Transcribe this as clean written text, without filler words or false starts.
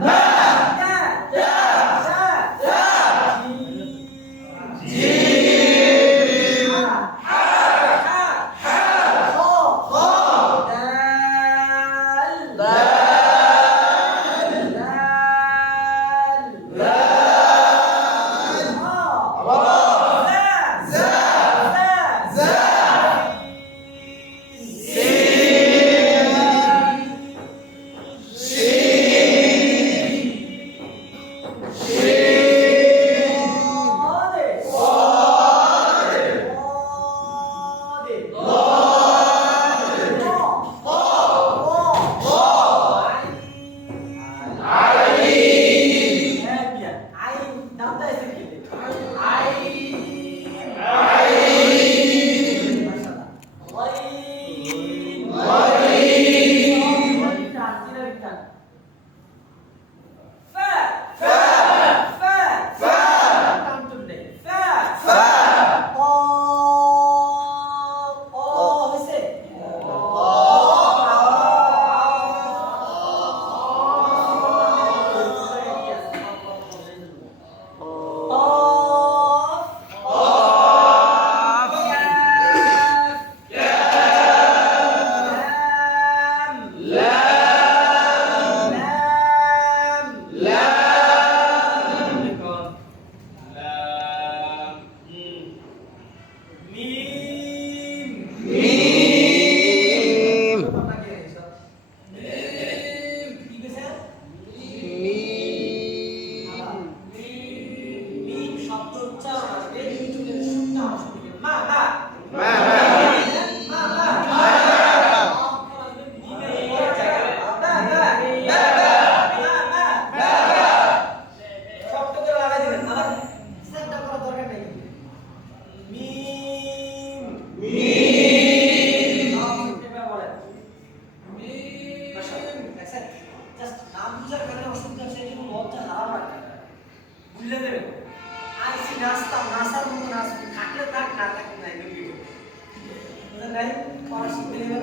বা দা দা সা সা জিম জিম হা হা হা হা খ খ দাল দাল দাল লাল হা রা زا زا زا زا سين شين شين صاد صاد صاد ضاد طاء طاء طاء طاء عين عين هادية عين دعوة اسم كده عين عين ما شاء الله غين غين بالتان كده بالتان فاء فاء فاء فاء تام تبدأ فاء فاء قاف قاف হইছে قاف قاف كاف لام لام لام لام ميم ميم আপনাকে এসব কি কইছে ميم মিম শব্দ উচ্চারণ আসবে মিমের সুরটা আসবে মা মা মা মা মা মা মিমের এই জায়গায় মা মা মা শব্দ করে লাগাই দিবেন আবার সেটটা করার দরকার নেই মিম ميم এবার বলেন মাশাআল্লাহ দেখছেন জাস্ট নাম বুঝার কারণে অসুবিধা সেই জন্য মনটা খারাপ রাখতে হয় ভুলে দেবেন আইসি নাস্তাম নাসার মতো নাচ থাকলে থাক না থাকলে নাই বুঝলেন নাই পড়া শিখতে এবার